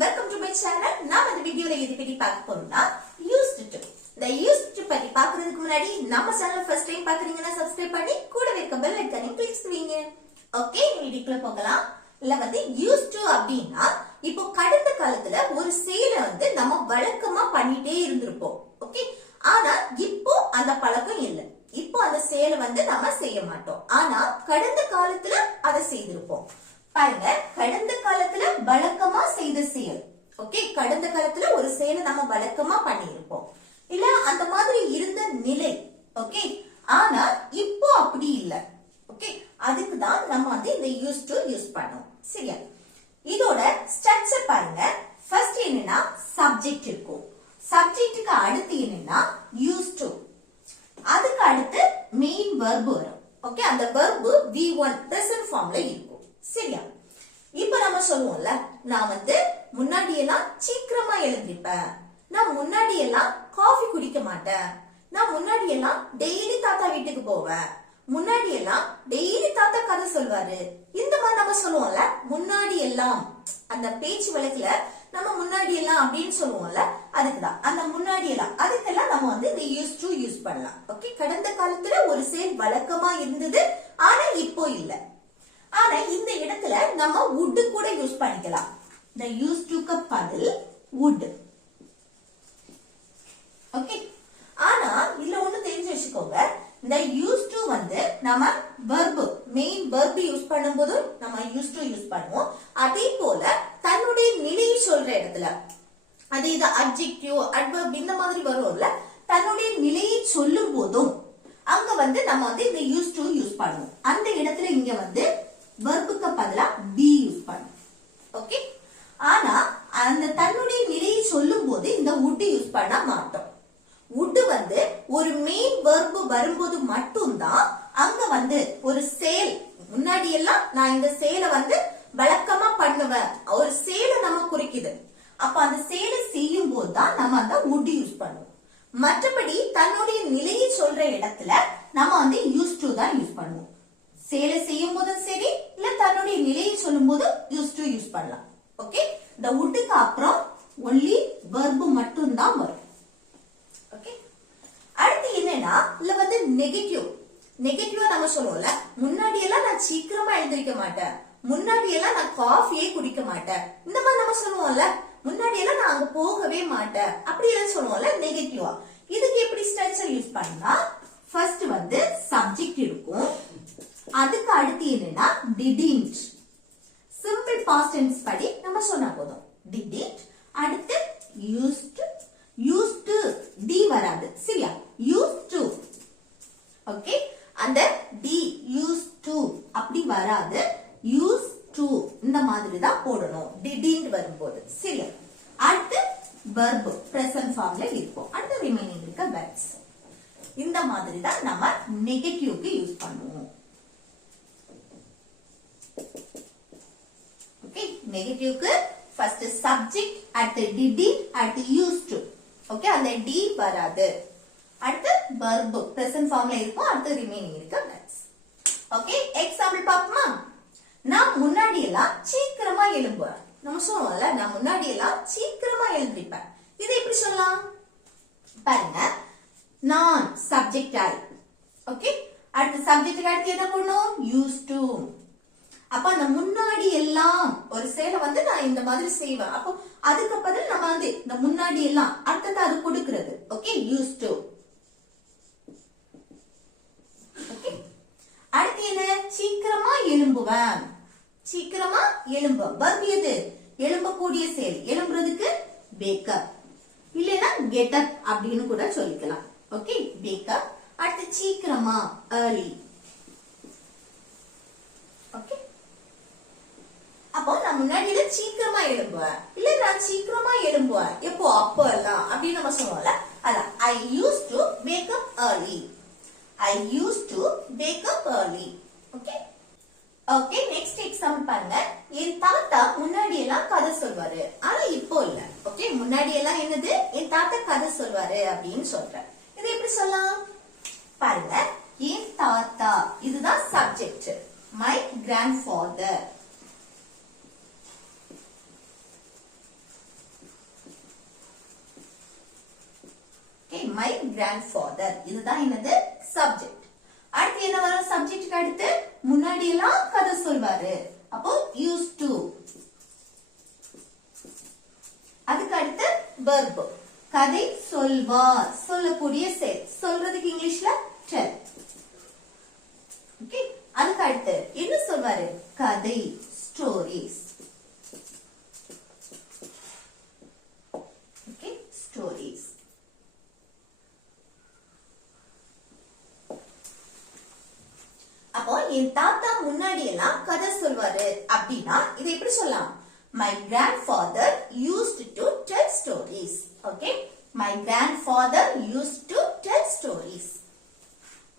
welcome to my channel. நான் இந்த வீடியோல எதை பத்தி பார்க்க போறோம்னா used to. இந்த used to பத்தி பார்க்கிறதுக்கு முன்னாடி நம்ம சேனலை ஃபர்ஸ்ட் டைம் பார்க்கறீங்கன்னா சப்ஸ்கிரைப் பண்ணி கூடவே இருக்க பெல் ஐகானையும் கிளிக் செய்யுங்க. ஓகே, வீடியோக்குள்ள போகலாம். இல்ல used to அப்படினா இப்போ கடந்த காலத்துல ஒரு செயலை நம்ம வழக்கமா பண்ணிட்டே இருந்திருப்போம். ஓகே, ஆனா இப்போ அந்த பழக்கம் இல்ல. இப்போ அந்த செயலை நம்ம செய்ய மாட்டோம். ஆனா கடந்த காலத்துல அதை செய்திருப்போம். பாருங்க, கடந்த காலத்துல வழக்கமா செய்த செயல். ஓகே, கடந்த காலத்துல ஒரு செயலை நம்ம வழக்கமா பண்ணியிருப்போம். இல்ல அந்த மாதிரி இருந்த நிலை. ஓகே, ஆனா இப்போ அப்படி இல்ல. ஓகே, அதுக்கு தான் நம்ம இந்த used to யூஸ் பண்ணோம். சரியா? இதோட ஸ்ட்ரக்சர் பாருங்க. ஃபர்ஸ்ட் என்னன்னா சப்ஜெக்ட் இருக்கும். சப்ஜெக்ட்டுக்கு அடுத்து என்னன்னா used to. அதுக்கு அடுத்து மெயின் verb வரும். ஓகே, அந்த verb V1 present formல இருக்கும். சரியா? இப்ப நம்ம சொல்லுவோம்ல, நான் முன்னாடி எல்லாம் சீக்கிரமா எழுந்திருப்பேன், நான் முன்னாடி எல்லாம் காஃபி குடிக்க மாட்டேன், நான் முன்னாடி எல்லாம் டெய்லி தாத்தா வீட்டுக்கு போவேன், முன்னாடி எல்லாம் டெய்லி தாத்தா கதை சொல்வாரு. இந்த மாதிரி நம்ம சொல்லுவோம்ல, முன்னாடி எல்லாம். அந்த பேச்சு வழக்குல நம்ம முன்னாடி எல்லாம் அப்படின்னு சொல்லுவோம்ல, அதுக்குதான் அந்த முன்னாடி எல்லாம். அதுக்கெல்லாம் நம்ம இந்த used to யூஸ் பண்ணலாம். ஓகே, கடந்த காலத்துல ஒரு செயல் வழக்கமா இருந்தது, ஆனா இப்போ இல்ல. ஆனா இந்த இடத்துல நம்ம would கூட யூஸ் பண்ணிக்கலாம். the used to க்கு பதில் would. ஓகே, ஆனா இல்ல ஒண்ணு தெரிஞ்சு வச்சுக்கோங்க, இந்த used to நம்ம verb மெயின் verb யூஸ் பண்ணும்போது நம்ம used to யூஸ் பண்ணுவோம். அதே போல தன்னுடைய நிலையை சொல்ற இடத்துல, அது இது adjective adverb இந்த மாதிரி வரும்ல, தன்னுடைய நிலையை சொல்லும் போதும் அங்க நம்ம இந்த used to யூஸ் பண்ணுவோம். அந்த இடத்துல இங்க verb-க்கு பதிலா be யூஸ் பண்ணுவோம். ஓகே, ஆனா அந்த தன்னுடைய நிலையை சொல்லும் போது இந்த would யூஸ் பண்ண மாட்டோம். would ஒரு மெயின் verb வரும்போது மட்டும்தான் அங்க ஒரு செயல், முன்னாடி எல்லாம் நான் இந்த செயலை வழக்கமா பண்ணுவேன், ஒரு செயலை நம்ம குறிக்குது. அப்ப அந்த செயலை செய்யும் போதுதான் நம்ம அந்த would யூஸ் பண்ணுவோம். மற்றபடி தன்னுடைய நிலையை சொல்ற இடத்துல நம்ம used to தான் யூஸ் பண்ணுவோம். செயலை செய்யும் போதும் சரி, இல்ல தன்னுடைய நிலையை சொல்லும் போது used to யூஸ் பண்ணலாம். ஓகே, இந்த would-க்கு அப்புறம் only verb மட்டும் தான் வரும். ஓகே, அடுத்து என்னன்னா இல்ல நெகட்டிவ். நெகட்டிவா நம்ம சொல்லுவோம்ல, முன்னாடி எல்லாம் நான் சீக்கிரமா எழுந்திருக்க மாட்டேன், முன்னாடி எல்லாம் நான் காஃபியே குடிக்க மாட்டேன், இந்த மாதிரி நம்ம சொல்லுவோம்ல, முன்னாடி எல்லாம் நான் அங்க போகவே மாட்டேன், அப்படி எல்லாம் சொல்லுவோம்ல நெகட்டிவா. இதுக்கு எப்படி ஸ்ட்ரக்சர் யூஸ் பண்ணா, ஃபர்ஸ்ட் சப்ஜெக்ட் இருக்கும், அதுக்கு அடுத்து என்னன்னா didn't. சிம்பிள் பாஸ்ட் டென்ஸ் படி நம்ம சொன்னா போதும். didn't, அடுத்து used to d வராது. சரியா? used to. ஓகே, அந்த d used to அப்படி வராது, used to இந்த மாதிரி தான் போடணும் didn't வரும்போது. சரியா? அடுத்து verb present formல இருக்கும். அடுத்து ரிமைனிங் இருக்க verbs. இந்த மாதிரி தான் நம்ம நெகட்டிவ்க்கு யூஸ் பண்ணுவோம். ஓகே, நெகட்டிவ்க்கு ஃபர்ஸ்ட் சப்ஜெக்ட், அடுத்து didn't, அடுத்து used to. ஓகே, அந்த d வராது. அடுத்து verb present formல இருக்கும், அடுத்து ரிமைனிங் இருக்க verbs. ஓகே, எக்ஸாம்பிள் பாப்போமா? நான் முன்னாடி எல்லாம் சீக்கிரமா எழும்புவேன். நம்ம சொல்லுவோம்ல, நான் முன்னாடி எல்லாம் சீக்கிரமா எழுந்திருப்பேன். இதை எப்படி சொல்லலாம் பாருங்க, நான் சப்ஜெக்ட் ஆய். ஓகே, அடுத்து சப்ஜெக்ட் அடுத்து என்ன பண்ணணும்? used to. அப்ப அந்த முன்னாடி எல்லாம் ஒரு செயலை நான் இந்த மாதிரி செய்வேன். அப்போ அதுக்கு பதில் நம்ம இந்த முன்னாடி எல்லாம் அடுத்தது அது கொடுக்கிறது. Okay, used to. ஓகே, அடுத்து என்ன? சீக்கிரமா எழும்புவேன். சீக்கிரமா எழும்புவேன் verb எது? எழும்பக்கூடிய செயல். எழும்புறதுக்கு wake up, இல்லனா get up அப்படின்னு கூட சொல்லிக்கலாம். Okay, wake up. அடுத்து சீக்கிரமா early. ஓகே, அப்போ நான் முன்னாடியில சீக்கிரமா எழும்புவேன், இல்ல நான் சீக்கிரமா எழும்புவேன் எப்போ? அப்போ எல்லாம் அப்படின்னு நம்ம சொல்லுவோம்ல, அதான் I used to wake up early. I used to wake up early. Okay, okay, next example பாருங்க. என் தாத்தா முன்னாடி எல்லாம் கதை சொல்வாரு, ஆனா இப்போ இல்ல. ஓகே, முன்னாடி எல்லாம் என்னது? என் தாத்தா கதை சொல்வாரு அப்படின்னு சொல்றேன். இது எப்படி சொல்லலாம் பாருங்க, என் தாத்தா, இதுதான் சப்ஜெக்ட். my grandfather. grandfather. இதுதான் என்னது subject. அடுத்து என்ன வரும் சப்ஜெக்ட்டுக்கு அடுத்து முன்னாடி எல்லாம் கதை சொல்வாரு அப்போ used to. அதுக்கு அடுத்து verb கதை சொல்வார் சொல்லக்கூடிய செயல் சொல்றதுக்கு இங்கிலீஷ்ல tell. ஓகே அதுக்கு அடுத்து என்ன சொல்வாரு கதை stories. Okay stories. அப்போ என் தாத்தா முன்னாடி எல்லாம் கதை சொல்வாரு அப்படின்னா இதை எப்படி சொல்லலாம் my grandfather used to tell stories. okay my grandfather used to tell stories.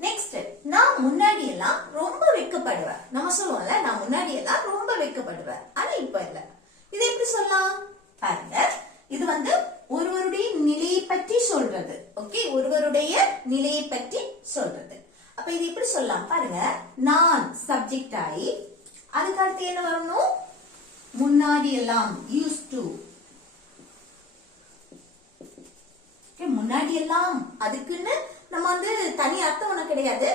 next நான் முன்னாடி எல்லாம் ரொம்ப வெட்கப்படுவேன் நம்ம சொல்லுவோம்ல நான் முன்னாடி எல்லாம் ரொம்ப வெட்கப்படுவேன் ஆனா இப்ப இல்ல இதை எப்படி சொல்லலாம் பாருங்க இது வந்து ஒருவருடைய நிலையை பற்றி சொல்றது. ஓகே ஒருவருடைய நிலையை பற்றி சொல்றது. அப்ப இது எப்படி சொல்லலாம் பாருங்க நான் சப்ஜெக்ட் ஆகி அதுக்கு அடுத்து என்ன வரணும் முன்னாடி எல்லாம் used to. முன்னாடி எல்லாம் அதுக்குன்னு நம்ம வந்து தனி அர்த்தம் ஒண்ணு கிடையாது.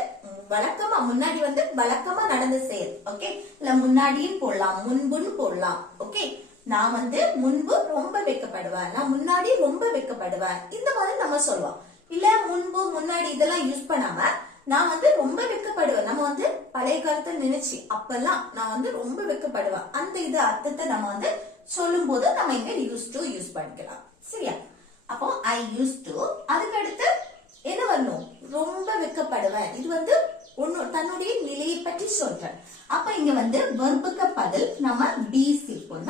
வழக்கமா முன்னாடி வந்து வழக்கமா நடந்த செயல். ஓகே இல்ல முன்னாடியும் போடலாம் முன்புன்னு போடலாம். ஓகே நான் வந்து முன்பு ரொம்ப வெட்கப்படுவேன் நான் முன்னாடி ரொம்ப வெட்கப்படுவேன் இந்த மாதிரி நம்ம சொல்லுவோம். இல்ல முன்பு முன்னாடி இதெல்லாம் யூஸ் பண்ணாம நான் வந்து ரொம்ப வெட்கப்படுவேன் நம்ம வந்து பழைய காலத்தை நினைச்சு அப்பெல்லாம் நான் வந்து ரொம்ப வெட்கப்படுவேன் அந்த இது அர்த்தத்தை நம்ம வந்து சொல்லும் போது நம்ம இங்க யூஸ் டு யூஸ் பண்ணிக்கலாம். சரியா அப்போ ஐ யூஸ் டு அதுக்கு அடுத்து என்ன வரணும் ரொம்ப வெட்கப்படுவேன் இது வந்து தன்னுடைய நிலையை பற்றி சொல்றேன். அப்ப இங்க வந்து வெர்புக்கு பதில் நம்ம பி சேர்ப்போம்.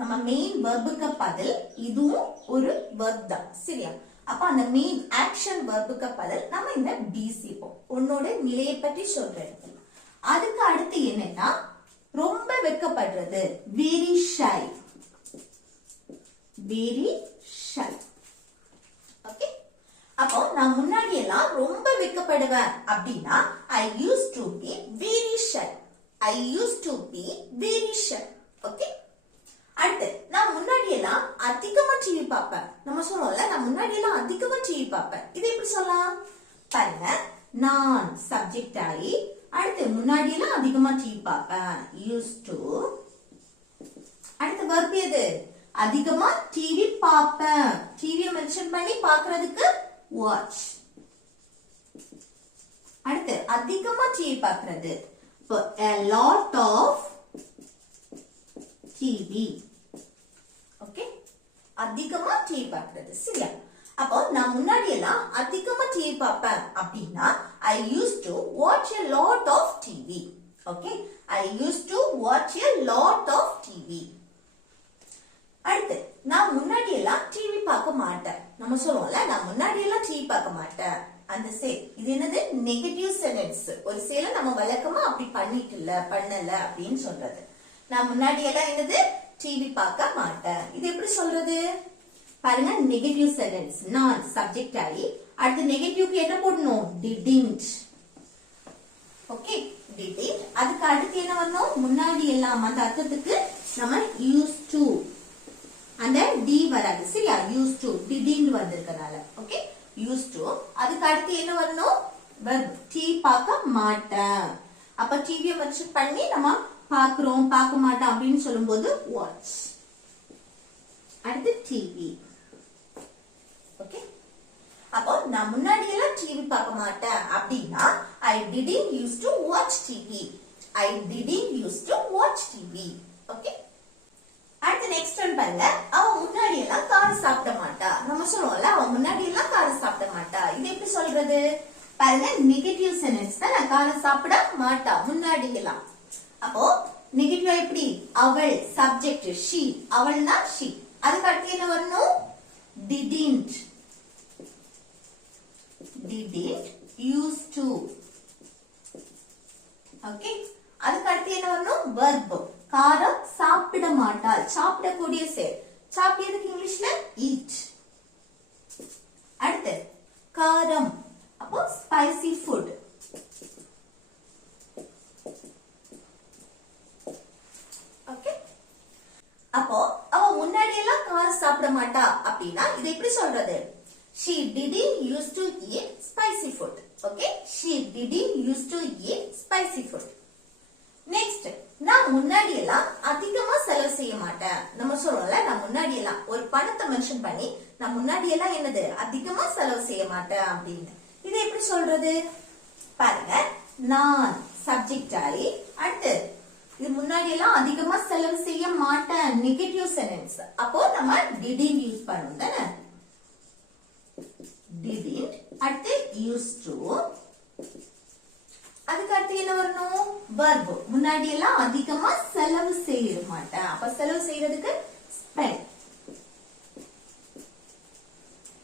நம்ம மெயின் வெர்புக்கு பதில் இதுவும் ஒரு வெர்ப் தான். சரியா அப்ப அந்த மெயின் ஆக்ஷன் வெர்புக்கு பதில் நம்ம இந்த பி சேர்ப்போம். உன்னோட நிலையை பற்றி சொல்றேன். அதுக்கு அடுத்து என்னன்னா ரொம்ப வெட்கப்படுறது very shy. Very shy. Okay அப்போ நான் முன்னாடி எல்லாம் ரொம்ப வெட்கப்படுவேன் அப்படின்னா I use to be very shy. I use to be very shy. Okay அடுத்து நான் முன்னாடி எல்லாம் அதிகமா டிவி பார்ப்பேன் நம்ம சொல்லுவோம்ல நான் முன்னாடி எல்லாம் அதிகமா டிவி பார்ப்பேன் இது எப்படி சொல்லலாம் பாருங்க நான் சப்ஜெக்ட் ஆகி அடுத்து முன்னாடி எல்லாம் அதிகமா டிவி பார்ப்பேன் used to. அடுத்து verb எது அதிகமா டிவி பார்ப்பேன் டிவியை மென்ஷன் பண்ணி பார்க்கிறதுக்கு watch. அடுத்து அதிகமா டிவி பார்க்கிறது a lot of TV. Okay அதிகமா டிவி பார்க்கிறது. சரியா அப்போ நான் முன்னாடி எல்லாம் அதிகமா டிவி பார்ப்பேன் அப்படின்னா I used to watch a lot of TV. Okay I used to watch a lot of TV. அடுத்து நான் முன்னாடி எல்லாம் டிவி பார்க்க மாட்டேன் நம்ம சொல்லுவோம்ல நான் முன்னாடி எல்லாம் டிவி பார்க்க மாட்டேன் அந்த செயல் இது என்னது நெகட்டிவ் சென்டென்ஸ். ஒரு செயலை நம்ம வழக்கமா அப்படி பண்ணல அப்படின்னு சொல்றது. நான் முன்னாடி எல்லாம் என்னது டிவி பார்க்க மாட்டேன் இது எப்படி சொல்றது பாருங்க நெகட்டிவ் சென்டென்ஸ் நான் சப்ஜெக்ட் ஆகி அடுத்து நெகட்டிவ்க்கு என்ன போடணும் didn't. ஓகே didn't அதுக்கு அடுத்து என்ன வரணும் முன்னாடி எல்லாம் அந்த அர்த்தத்துக்கு நம்ம used to அந்த d வராது. சரியா used to didn't வந்திருக்கனால. ஓகே used to அதுக்கு அடுத்து என்ன வரணும் verb டிவி பார்க்க மாட்டேன். அப்ப டிவியை மென்ஷன் பண்ணி நம்ம பார்க்கிறோம் பார்க்க மாட்டோம் அப்படின்னு சொல்லும்போது watch. அடுத்து டிவி. ஓகே அப்போ நான் முன்னாடி எல்லாம் டிவி பார்க்க மாட்டேன் அப்படின்னா I didn't used to watch TV. I didn't used to watch TV. Okay அடுத்து நெக்ஸ்ட் ஒன் பாருங்க அவ முன்னாடி எல்லாம் காரம் சாப்பிட மாட்டா நம்ம சொல்லுவோம்ல அவ முன்னாடி எல்லாம் காரம் சாப்பிட மாட்டா இது எப்படி சொல்றது பாருங்க நெகட்டிவ் சென்டென்ஸ் தான் காரம் சாப்பிட மாட்டா முன்னாடி எல்லாம். அப்போ நெகட்டிவ் எப்படி அவள் சப்ஜெக்ட் she அவள்னா she அதுக்கு அடுத்து என்ன வரணும் didn't used to. ஓகே அதுக்கு அடுத்து என்ன வரணும் verb காரம் சாப்பிட மாட்டாள் சாப்பிடக்கூடிய செயல் சாப்பிடுறதுக்கு இங்கிலீஷ்ல eat. அடுத்து காரம் அப்போ spicy food. ஓகே அப்போ அவ முன்னாடி எல்லாம் காரம் சாப்பிட மாட்டா அப்படின்னா இதை எப்படி சொல்றது she didn't used to eat spicy food. Okay, she didn't used to eat spicy food. Next, நான் முன்னாடி எல்லாம் அதிகமா செலவு செய்ய மாட்டேன். நம்ம சொல்றோம்ல, நான் முன்னாடி எல்லாம் ஒரு பணத்தை மென்ஷன் பண்ணி நான் முன்னாடி எல்லாம் என்னது அதிகமா செலவு செய்ய மாட்டேன் அப்படின்னு. இது எப்படி சொல்றது பாருங்க. நான் சப்ஜெக்ட் ஆயி அடுத்து இது முன்னாடி எல்லாம் அதிகமா செலவு செய்ய மாட்டேன் நெகட்டிவ் சென்டென்ஸ். அப்போ நம்ம didn't யூஸ் பண்ணுவோம் தானே. didn't அடுத்து used to, அதுக்கு அடுத்து என்ன வரணும் verb. முன்னாடி எல்லாம் அதிகமா செலவு செய்ய மாட்டேன். அப்ப செலவு செய்யறதுக்கு spend.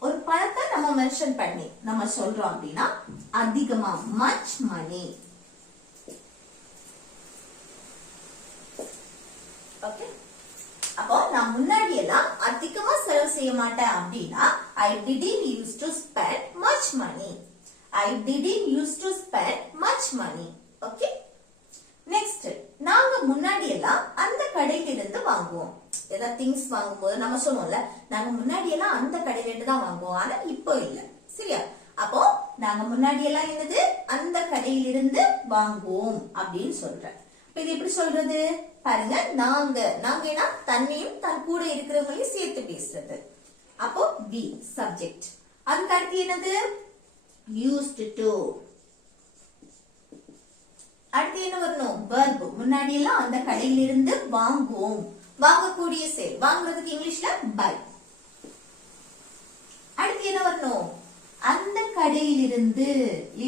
ஒரு பணத்தை நம்ம மென்ஷன் பண்ணி நம்ம சொல்றோம் அப்படின்னா அதிகமா much money. ஓகே, அப்போ நான் முன்னாடி எல்லாம் அதிகமா செலவு செய்ய மாட்டேன் அப்படின்னா I didn't used to spend much money. I didn't used to spend much money. Okay, next, நாங்க முன்னாடி எல்லாம் அந்த கடையில இருந்து வாங்குவோம். ஏதாவது திங்ஸ் வாங்கும்போது நம்ம சொல்லுவோம்ல, நாங்க முன்னாடி எல்லாம் அந்த கடையில இருந்து தான் வாங்குவோம், ஆனா இப்போ இல்ல. சரியா? அப்போ நாங்க முன்னாடி எல்லாம் என்னது அந்த கடையில இருந்து வாங்குவோம் அப்படின்னு சொல்றேன். இது எப்படி சொல்றது பாருங்க. நாங்கன்னா தன்னையும் தன் கூட இருக்கிறவங்களையும் சேர்த்து பேசுறது. அப்போ be subject. அதுக்கு அடுத்து என்னது used to. அடுத்து என்ன வரணும் verb. முன்னாடி எல்லாம் அந்த கடையில இருந்து வாங்குவோம். வாங்கக்கூடிய செயல். வாங்குறதுக்கு இங்கிலீஷ்ல buy. அடுத்து என்ன வரணும் அந்த கடையிலிருந்து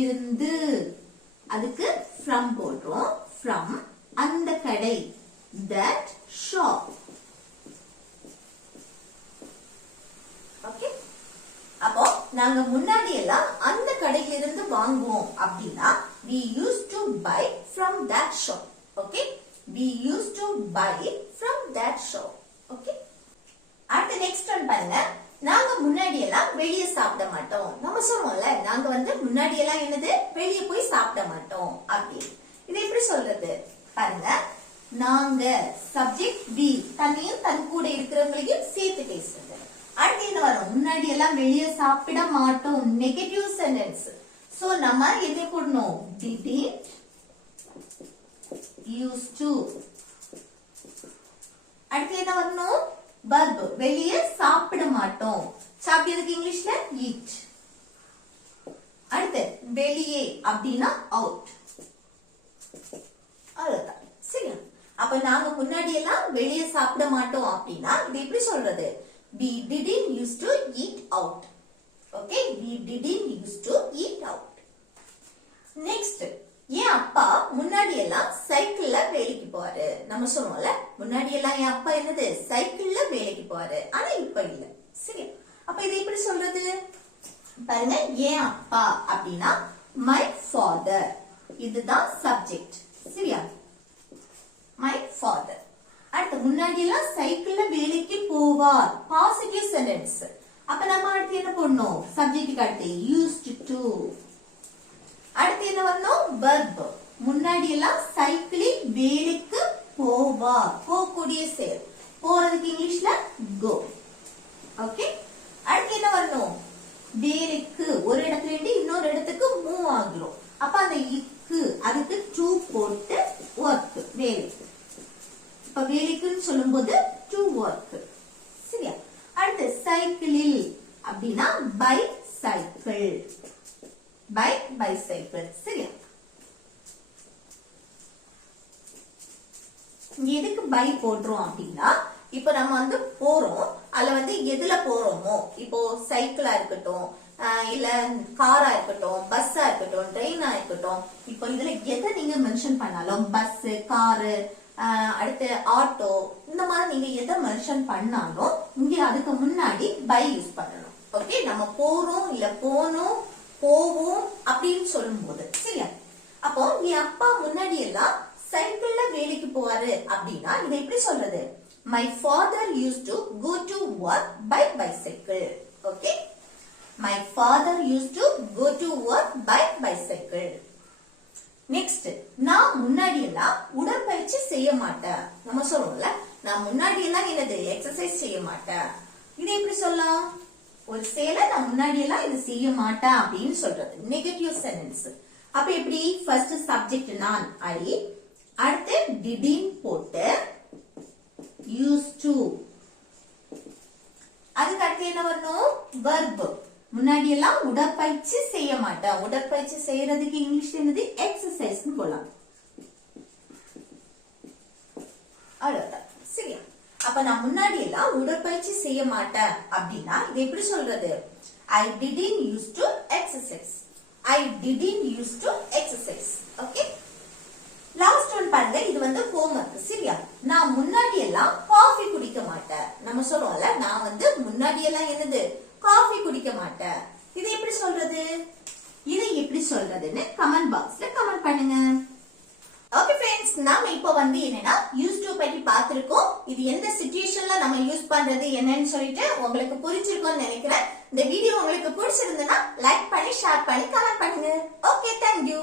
இருந்து, அதுக்கு from போடுறோம். from அந்த கடை, that shop. ஓகே, அப்போ நாங்க முன்னாடி எல்லாம் அந்த கடையில இருந்து வாங்குவோம் அப்படின்னா we used to buy from that shop. Okay, we used to buy from that shop. Okay, அடுத்து நெக்ஸ்ட் ஒன் பாருங்க. நாங்க முன்னாடி எல்லாம் வெளியே சாப்பிட மாட்டோம். நம்ம சொல்லுவோம்ல, நாங்க முன்னாடி எல்லாம் என்னது வெளியே போய் சாப்பிட மாட்டோம் அப்படி. இது எப்படி சொல்றது பாருங்க. நாங்க சப்ஜெக்ட் be, தன்னையும் தன் கூட இருக்கிறவங்களையும் சேர்த்து பேசுறது. அடுத்து என்ன வரும் முன்னாடி எல்லாம் வெளியே சாப்பிட மாட்டோம் நெகட்டிவ் சென்டென்ஸ். சோ நம்ம என்ன போடணும் didn't used to. அடுத்து என்ன வரணும் verb. வெளியே சாப்பிட மாட்டோம். சாப்பிடுறதுக்கு இங்கிலீஷ்ல eat. அடுத்து வெளியே அப்படின்னா out. அவ்வளவுதான். சரியா? அப்ப நாங்க முன்னாடி எல்லாம் வெளியே சாப்பிட மாட்டோம் அப்படின்னா இது எப்படி சொல்றது we didn't used to eat out. Okay, we didn't used to eat out. Next, என் அப்பா முன்னாடி எல்லாம் சைக்கிள்ல வேலைக்கு போவாரு. நம்ம சொல்லுவோம்ல, முன்னாடி எல்லாம் என் அப்பா என்னது சைக்கிள்ல வேலைக்கு போவாரு, ஆனா இப்ப இல்ல. சரி, அப்ப இது எப்படி சொல்றது பாருங்க. என் அப்பா அப்படின்னா my father. இதுதான் சப்ஜெக்ட். சரியா? my father. அடுத்து முன்னாடி எல்லாம் சைக்கிள்ல வேலைக்கு போவார், பாசிட்டிவ் சென்டென்ஸ். அப்ப நம்ம அடுத்து என்ன போடணும் சப்ஜெக்ட் அடுத்து used to. அடுத்து என்ன வரணும் verb. முன்னாடி எல்லாம் சைக்கிளில் வேலைக்கு போவார், போகக்கூடிய செயல். போறதுக்கு இங்கிலீஷ்ல go. ஓகே, அடுத்து என்ன வரணும் வேலைக்கு ஒரு இடத்துல இருந்து இன்னொரு இடத்துக்கு மூவ் ஆகிறோம். அப்ப அந்த இக்கு அதுக்கு to போட்டு work வேலை. இப்ப வேலைக்குன்னு சொல்லும் போது to work. சரியா? அடுத்து சைக்கிளில் அப்படின்னா பை சைக்கிள், பை பைசைக்கிள். சரியா? எதுக்கு பை போடுறோம் அப்படின்னா இப்ப நம்ம போறோம், அதுல எதுல போறோமோ, இப்போ சைக்கிளா இருக்கட்டும், இல்ல காரா இருக்கட்டும், பஸ்ஸா இருக்கட்டும், ட்ரெயினா இருக்கட்டும், இப்போ இதுல எதை நீங்க மென்ஷன் பண்ணாலும் பஸ், காரு, அடுத்து ஆட்டோ, இந்த மாதிரி நீங்க எதை மென்ஷன் பண்ணாலும் இங்க அதுக்கு முன்னாடி பை யூஸ் பண்ணணும். ஓகே, நம்ம போறோம் இல்ல போனோம் போவோம் அப்படின்னு சொல்லும் போது. சரியா? அப்போ என் அப்பா முன்னாடி எல்லாம் சைக்கிள்ல வேலைக்கு போவாரு அப்படின்னா இதை எப்படி சொல்றது my father used to go to work by bicycle. Okay, my father used to go to work by bicycle. Next, நான் முன்னாடி எல்லாம் உடற்பயிற்சி செய்ய மாட்டேன். நம்ம சொல்றோம்ல, நான் முன்னாடி எல்லாம் என்னது எக்ஸசைஸ் செய்ய மாட்டேன். இது எப்படி சொல்லலாம் ஒரு செயலை நான் முன்னாடி எல்லாம் இது செய்ய மாட்டேன் அப்படின்னு சொல்றது நெகட்டிவ் சென்டென்ஸ். அப்ப எப்படி ஃபர்ஸ்ட் சப்ஜெக்ட் நான் ஐ, அடுத்து டிடின் போட்டு used to, அதுக்கு அடுத்து என்ன வரணும் verb. முன்னாடி எல்லாம் உடற்பயிற்சி செய்ய மாட்டேன், உடற்பயிற்சி செய்யறதுக்கு இங்கிலீஷ் என்னது எக்ஸசைஸ் போலாம். அவ்வளவுதான் சரியா. அப்ப நான் முன்னாடி எல்லாம் உடற்பயிற்சி செய்ய மாட்டேன் அப்படின்னா இது எப்படி சொல்றது? I didn't used to exercise. I didn't used to exercise. Okay. Last one பாருங்க, இது வந்து ஹோம்வொர்க் சரியா. நான் முன்னாடி எல்லாம் காஃபி குடிக்க மாட்டேன். நம்ம சொல்றோம்ல நான் வந்து முன்னாடி எல்லாம் என்னது காஃபி குடிக்க மாட்டேன். இது எப்படி சொல்றது? இதை எப்படி சொல்றதுன்னு கமெண்ட் பாக்ஸ்ல கமெண்ட் பண்ணுங்க. ஓகே ஃப்ரெண்ட்ஸ், நாம இப்போ வந்து என்னன்னா யூஸ் டு பத்தி பார்த்திருக்கோம். இது எந்த சிச்சுவேஷன்ல நம்ம யூஸ் பண்றது என்னன்னு சொல்லிட்டு உங்களுக்கு புரிஞ்சிருக்கும்னு நினைக்கிறேன். இந்த வீடியோ உங்களுக்கு பிடிச்சிருந்ததுன்னா லைக் பண்ணி ஷேர் பண்ணி கமெண்ட் பண்ணுங்க. Okay, thank you.